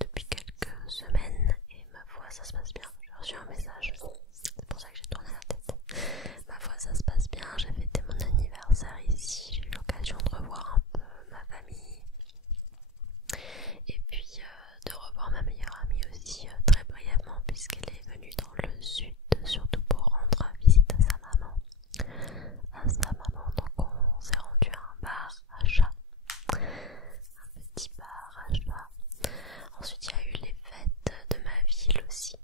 depuis quelques semaines et ma foi ça se passe bien. J'ai reçu un message, c'est pour ça que j'ai tourné la tête. Ma foi ça se passe bien, j'ai fêté mon anniversaire ici, j'ai eu l'occasion de revoir un peu ma famille et puis de revoir ma meilleure amie aussi très brièvement puisqu'elle est venue dans le sud surtout pour rendre visite à sa maman. Donc on s'est rendu à un bar à chat, un petit bar à chat. Ensuite il y a eu les fêtes de ma ville aussi.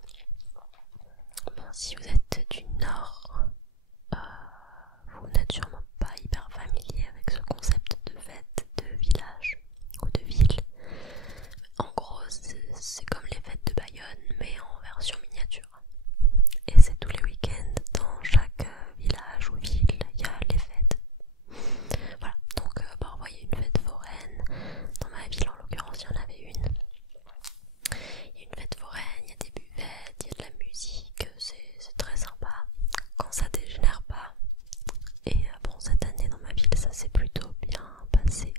Bon, si vous êtes du nord, vous n'êtes sûrement pas hyper familier avec ce concept de fête de village ou de ville. En gros c'est comme les fêtes de Bayonne mais en version miniature. Et c'est tous les week-ends dans chaque village ou ville, il y a les fêtes. Voilà, donc parfois il y a une fête foraine. Dans ma ville en l'occurrence il y en avait une. Il y a une fête foraine, il y a des buvettes, il y a de la musique, c'est très sympa quand ça dégénère pas. Et bon, cette année dans ma ville ça s'est plutôt bien passé.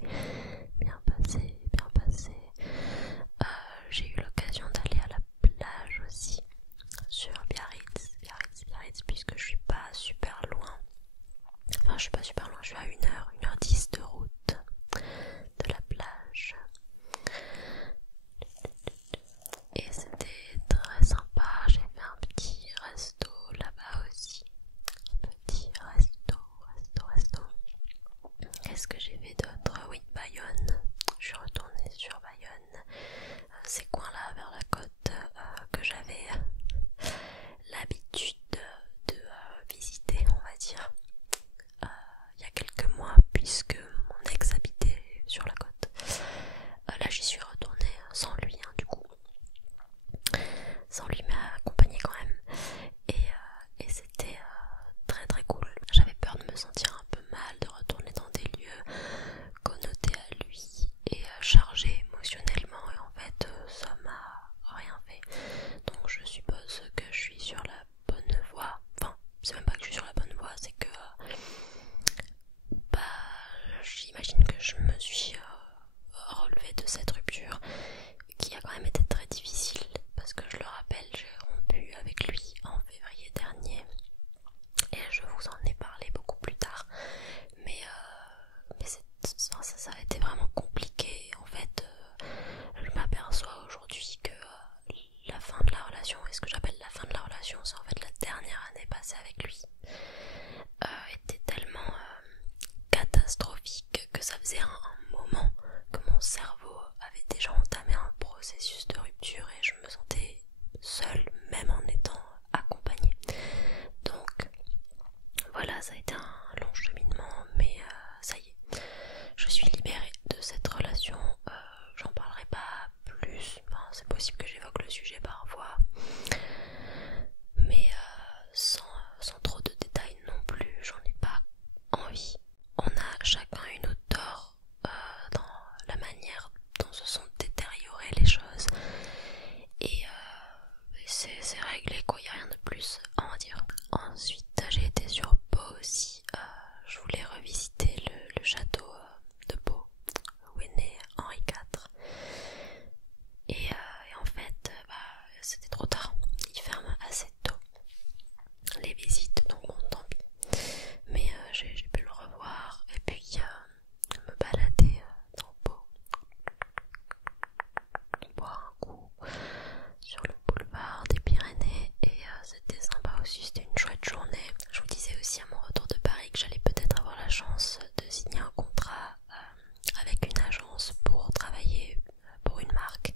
J'ai eu l'occasion d'aller à la plage aussi sur Biarritz puisque je suis pas super loin. Enfin je suis pas super loin, je suis à 1h10 de route de la plage. Et c'était très sympa, j'ai fait un petit resto là-bas aussi. Petit resto. Qu'est-ce que j'ai fait d'autre? Oui, Bayonne. Je suis retournée sur Bayonne. Ces coins-là vers la côte que j'avais l'habitude de visiter, on va dire, il y a quelques mois, puisque mon ex habitait sur la côte. Là, j'y suis retournée sans lui, du coup. Sans lui, mais accompagné quand même. Et c'était très très cool. J'avais peur de me sentir un peu mal, de retourner dans des lieux connotés à lui et chargés émotionnellement. Et en fait, ça m'a rien fait. Donc je suppose que je suis sur la bonne voie. Enfin, c'est même pas que je suis sur la bonne voie, c'est que j'imagine que je me suis relevée de cette rupture qui a quand même été très difficile parce que je le rappelle, j'ai rompu avec lui en février dernier et je vous en ai parlé beaucoup plus tard, mais ça a été vraiment compliqué. En fait, je m'aperçois aujourd'hui que la fin de la relation, et ce que j'appelle la fin de la relation, c'est en fait la dernière année passée avec lui, était tellement catastrophique que ça faisait un moment que mon cerveau avait déjà entamé un processus de rupture et je me sentais seule même en étant accompagnée. Donc voilà, ça a été un long cheminement, mais ça y est, je suis libérée de cette relation. J'en parlerai pas plus, enfin, c'est possible que j'évoque le sujet parfois, mais sans trop de détails non plus, j'en ai pas envie. On a chacun une autre tort dans la manière dont se sont détériorées les choses et c'est réglé quoi, y a rien de plus à en dire. Ensuite j'ai été sur Pau aussi, je voulais revisiter le château de Pau où est né Henri IV et en fait c'était trop tard, il ferme assez tôt les visites, donc bon tant pis, mais j'ai pu le revoir et puis me balader dans Pau, boire un coup sur le boulevard des Pyrénées et c'était sympa aussi, c'était une chouette journée. Je vous disais aussi à mon retour de Paris que j'allais peut-être avoir la chance de signer un contrat avec une agence pour travailler pour une marque.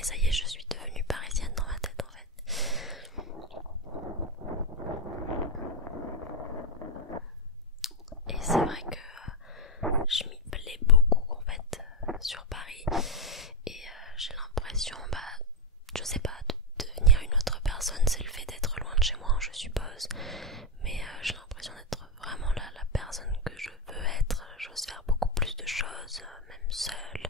Mais ça y est, je suis devenue parisienne dans ma tête en fait. Et c'est vrai que je m'y plais beaucoup en fait sur Paris. Et j'ai l'impression, je sais pas, de devenir une autre personne. C'est le fait d'être loin de chez moi, je suppose. Mais j'ai l'impression d'être vraiment la personne que je veux être. J'ose faire beaucoup plus de choses, même seule.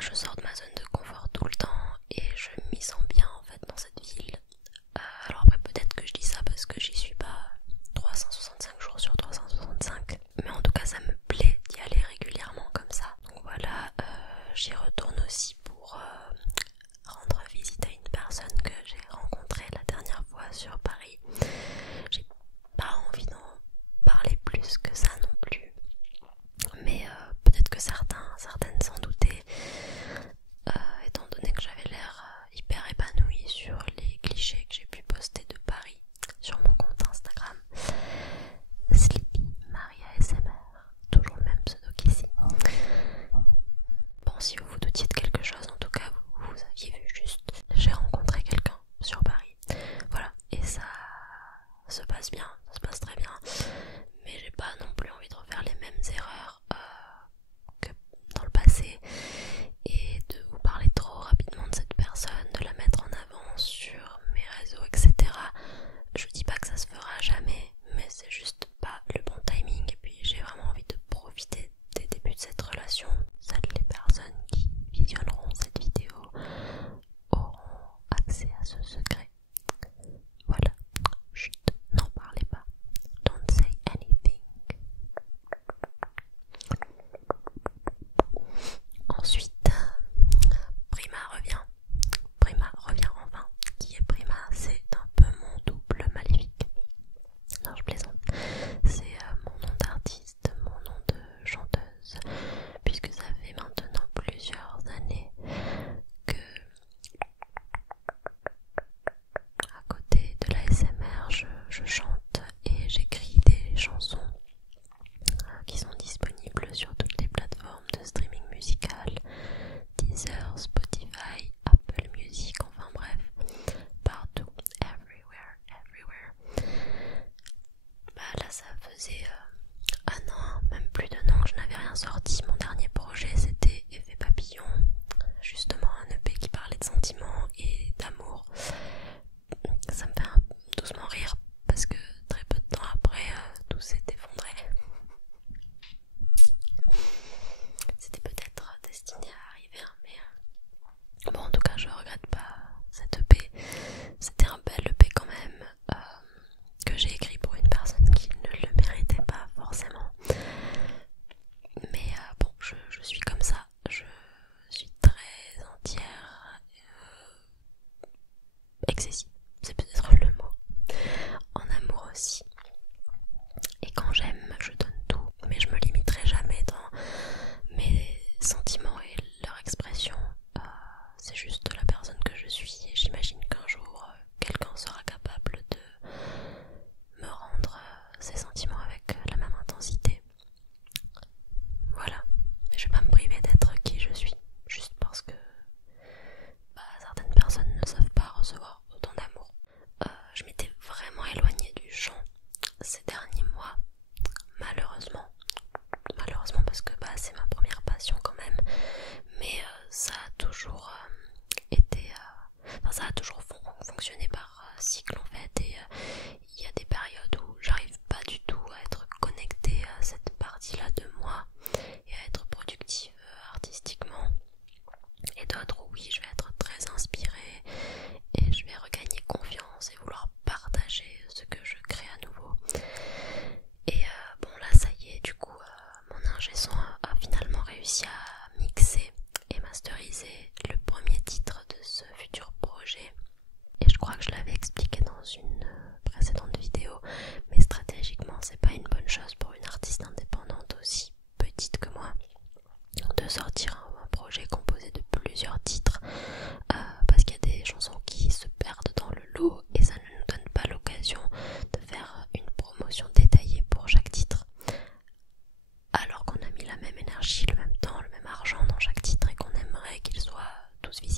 Je sors de ma zone de confort tout le temps et je m'y sens bien en fait dans cette ville. Alors après peut-être que je dis ça parce que j'y suis pas 365 jours sur 365, mais en tout cas ça me plaît d'y aller régulièrement comme ça. Donc voilà, j'y retourne aussi pour rendre visite à une personne que j'ai rencontrée la dernière fois sur Paris. J'ai pas envie d'en parler plus que ça non plus, mais peut-être que certaines s'en doutaient, étant donné que j'avais l'air hyper épanouie sur les clichés que j'ai pu poster de Paris sur mon compte Instagram Sleepy Maria SMR, toujours le même pseudo qu'ici. Bon, si vous vous doutiez de quelque chose, en tout cas vous aviez vu juste, j'ai rencontré quelqu'un sur Paris, voilà, et ça se passe bien, ça se passe très bien, mais j'ai pas non plus envie de refaire les mêmes erreurs que dans le passé et de vous parler trop rapidement de cette personne, de la mettre en avant sur mes réseaux, etc. Je dis pas que ça se fera jamais, mais c'est juste pas le bon timing. Et puis j'ai vraiment envie de profiter des débuts de cette relation. Seules les personnes qui visionneront cette vidéo auront accès à ce secret. Voilà, chut, n'en parlez pas. Don't say anything. Ensuite, Prima revient. Prima revient enfin. Qui est Prima? C'est un peu mon double maléfique. Non, je plaisante. C'est mon nom d'artiste, mon nom de chanteuse, puisque ça fait maintenant plusieurs années que, à côté de la SMR, je chante et j'écris des chansons qui sont disponibles sur toutes les plateformes de streaming musical, Deezer, Spotify, Apple Music, enfin bref, partout, everywhere. Là ça faisait un an, même plus d'un an que je n'avais rien sorti. Mon dernier projet c'était Effet Papillon, justement un EP qui parlait de sentiments et d'amour. Ça me fait doucement rire parce que très peu de temps après tout s'est effondré. C'était peut-être destiné à arriver, mais bon, en tout cas je regrette pas cette EP. C'était un bel EP quand même, que j'ai écrit pour une personne qui ne le méritait pas forcément. Mais bon, je suis comme ça, je suis très entière, excessive, c'est peut-être le mot, en amour aussi. Et quand j'aime, je donne tout, mais je me limiterai jamais dans mes sentiments et leur expression. C'est juste la personne que je suis et j'imagine qu'un jour quelqu'un sera capable de me rendre ces sentiments avec la même intensité. Voilà, mais je vais pas me priver d'être qui je suis, juste parce que certaines personnes ne savent pas recevoir autant d'amour. Je m'étais vraiment éloignée du chant ces derniers mois, malheureusement parce que c'est ma première passion quand même, mais ça a toujours été, ça a toujours fonctionné par cycle en fait, et il y a des périodes où j'arrive pas du tout à être connectée à cette partie-là de moi et à être productive artistiquement, et d'autres où oui, je vais être très inspirée et je vais regagner confiance et vouloir partager ce que je crée à nouveau. Et bon là ça y est, du coup mon ingé son a finalement réussi à mixer et masteriser le premier titre de ce futur projet. Et je crois que je l'avais expliqué dans une précédente vidéo, mais stratégiquement c'est pas une bonne chose pour une artiste indépendante aussi petite que moi de sortir un projet composé de plusieurs titres, parce qu'il y a des chansons qui se perdent dans le lot et ça ne nous donne pas l'occasion de faire une promotion détaillée pour chaque titre, alors qu'on a mis la même énergie, le même temps, le même argent dans chaque titre et qu'on aimerait qu'ils soient tous visibles.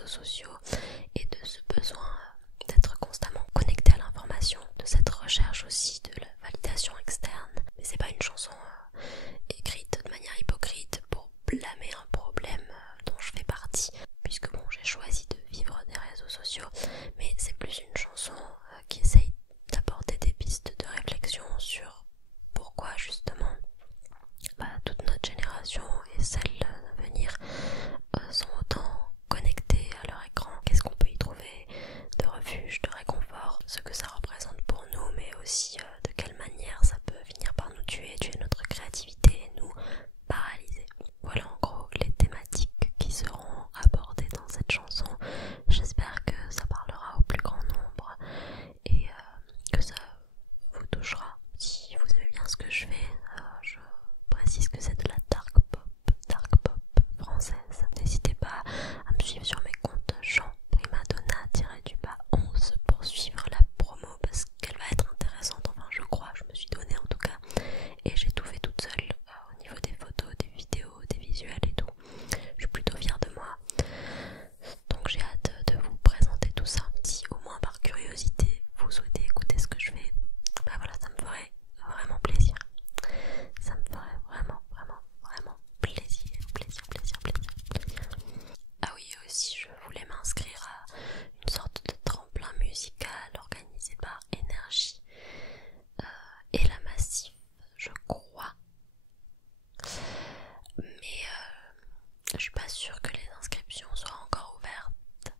réseaux sociaux et de ce besoin d'être constamment connecté à l'information, de cette recherche aussi de la validation externe. Mais c'est pas une chanson écrite de manière hypocrite pour blâmer un problème dont je fais partie, puisque bon, j'ai choisi de vivre des réseaux sociaux, mais c'est plus une chanson qui essaye d'apporter des pistes de réflexion sur pourquoi justement toute notre génération et celle à venir sont autant connectées à leur écran. Qu'est-ce qu'on peut y trouver de refuge, de réconfort, ce que ça représente pour nous, mais aussi de quelle manière ça peut finir par nous tuer notre créativité et nous paralyser. Voilà en gros les thématiques qui seront abordées dans cette chanson. J'espère que ça parlera au plus grand nombre et que ça vous touchera. Si vous aimez bien ce que je fais, je précise que c'est de la dark pop française. N'hésitez pas à me suivre sur mes comptes Jean Primadonna-11 pour suivre la promo parce qu'elle va être intéressante, enfin je crois, je me suis donné en tout cas, et j'ai tout fait toute seule au niveau des photos, des vidéos, des visuels et tout. Je suis plutôt fière de moi, donc j'ai hâte de vous présenter tout ça. Si au moins par curiosité vous souhaitez écouter ce que je fais, bah voilà, ça me ferait vraiment plaisir. Ça me ferait vraiment plaisir. Ah oui, aussi je voulais m'inscrire à une sorte de tremplin musical organisé par Énergie et la Massif, je crois. Mais je suis pas sûre que les inscriptions soient encore ouvertes.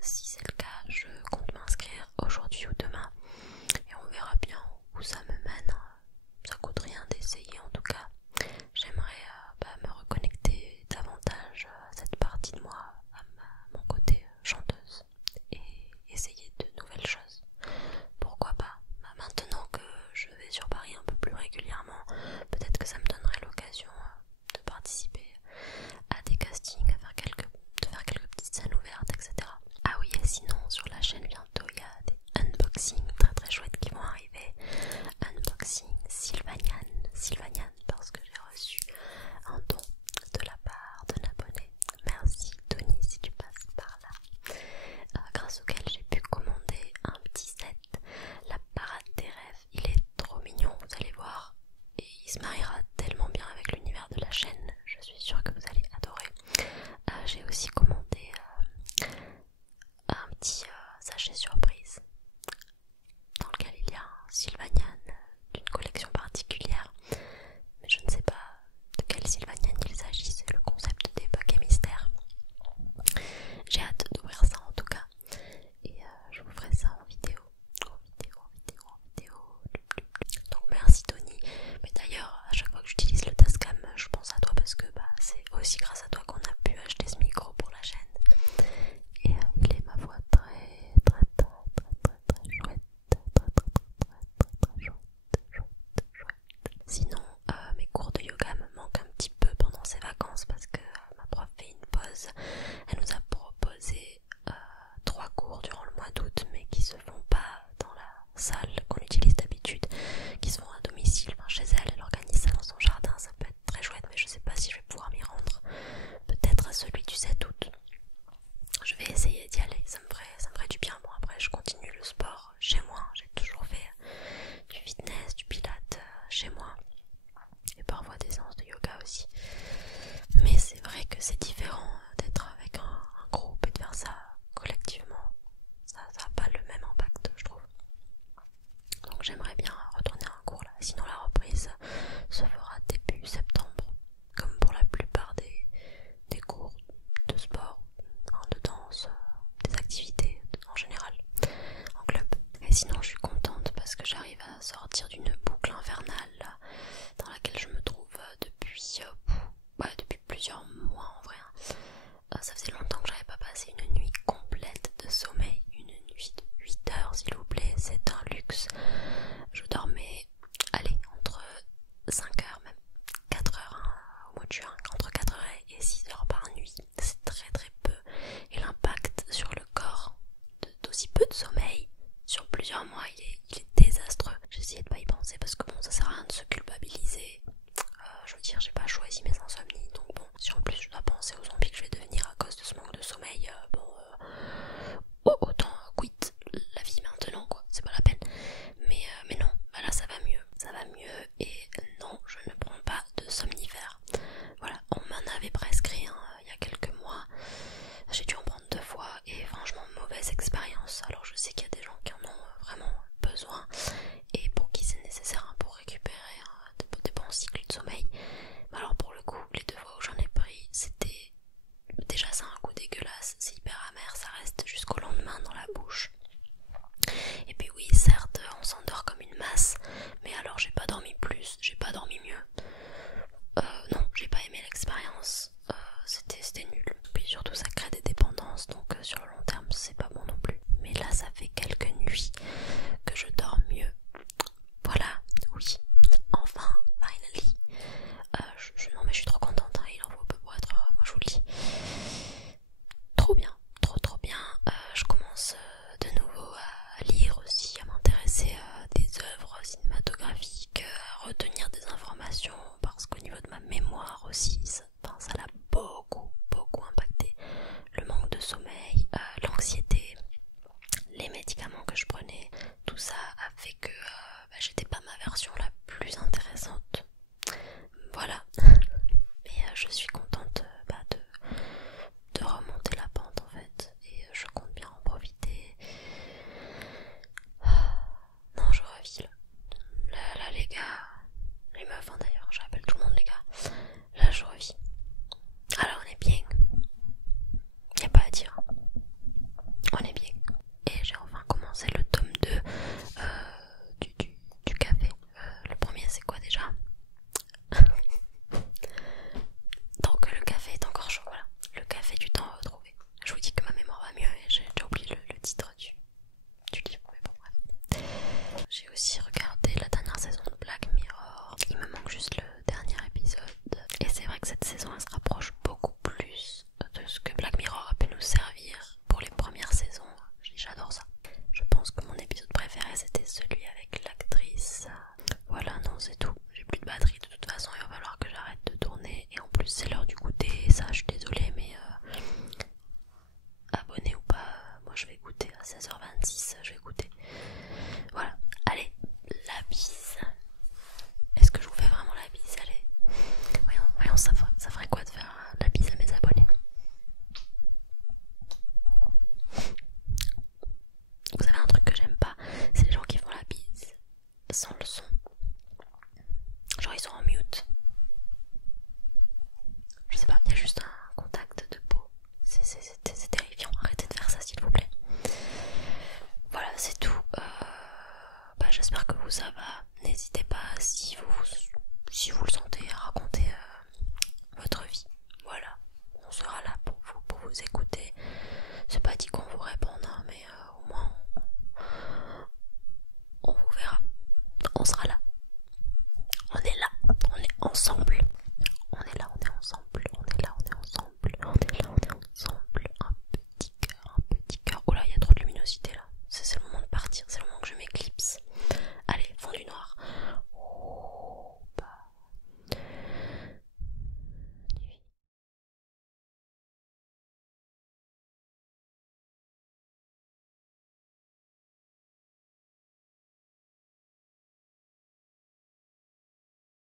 Si c'est le cas, je compte m'inscrire aujourd'hui ou demain et on verra bien où ça me mène. Ça coûte rien d'essayer en tout cas. J'aimerais me reconnecter davantage à cette partie de moi, à mon côté chanteuse, et essayer de nouvelles choses. Pourquoi pas? Maintenant que je vais sur Paris un peu plus régulièrement, peut-être que ça me donnerait l'occasion de participer à des castings, de faire quelques petites scènes ouvertes, etc. Ah oui, et sinon sur la chaîne bientôt il y a des unboxings très chouettes qui vont arriver. Unboxing Sylvanian, parce que j'ai reçu un don de la part d'un abonné. Merci Tony si tu passes par là, grâce auquel j'ai pu commander un petit set, la parade des rêves. Il est trop mignon, vous allez voir, et il se mariera tellement bien avec l'univers de la chaîne, je suis sûre que vous allez adorer. J'ai aussi commandé un petit sachet surprise dans lequel il y a un Sylvanian d'une collection particulière, mais je ne sais pas de quel Sylvanian il s'agit, c'est le concept d'époque et mystère. J'ai hâte d'ouvrir ça en tout cas, et je vous ferai ça en vidéo. Donc merci Tony, mais d'ailleurs à chaque fois que j'utilise le Tascam, je pense à toi parce que c'est aussi grâce à toi qu'on a pu acheter ce micro pour la chaîne, et il est ma foi très ça fait quelques nuits que je dors mieux. Voilà, oui, enfin, finally. Non mais je suis trop contente, hein, il en faut peu pour être heureux, moi je vous le dis. Trop bien, trop bien. Je commence de nouveau à lire aussi, à m'intéresser à des œuvres cinématographiques, à retenir des informations, parce qu'au niveau de ma mémoire aussi, ça l'a beaucoup impacté. Le manque de sommeil, l'anxiété, les médicaments que je prenais, tout ça a fait que j'étais pas ma version la plus intéressante. Voilà. Mais je suis contente de remonter la pente en fait, et je compte bien en profiter. Non, je revis là les gars, les meufs hein, d'ailleurs, j'appelle tout le monde les gars. Là je revis. Alors on est bien, y a pas à dire. On est bien. Et j'ai enfin commencé le tome 2 du café. Le premier c'est quoi déjà? Donc le café est encore chaud, voilà. Le café du temps retrouvé. Je vous dis que ma mémoire va mieux et j'ai déjà oublié le titre du livre, mais bon bref. J'ai aussi regardé la dernière saison de Black Mirror. Il me manque juste le dernier épisode. Et c'est vrai que cette saison elle se rapproche beaucoup plus de ce que Black Mirror a pu nous servir pour les premières saisons. J'adore ça. Je pense que mon épisode préféré c'était celui avec l'actrice. Voilà, non c'est tout. J'ai plus de batterie de toute façon, il va falloir que j'arrête de tourner. Et en plus c'est l'heure du goûter, ça je suis désolée mais abonné ou pas, moi je vais goûter à 16h26, je vais goûter.